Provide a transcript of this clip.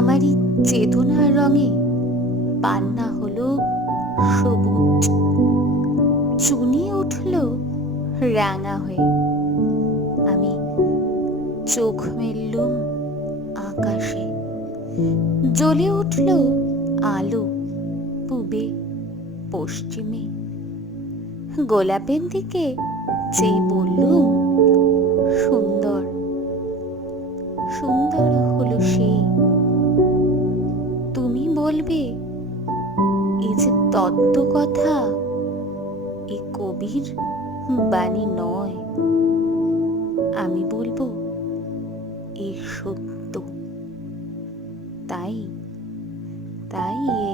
আমারই চেতনার রঙে পান্না হলো সবুজ, চুনি উঠল রাঙা হয়ে। আমি চোখ মেললুম আকাশে, জ্বলে উঠল আলো পূবে পশ্চিমে। গোলাপের দিকে চেয়ে বললুম, সুন্দর সুন্দর হলো সে। তুমি বলবে, এই যে তত্ত্ব কথা, এ কবির বাণী নয়। আমি বলবো, এ সত্য। তাই তাই এ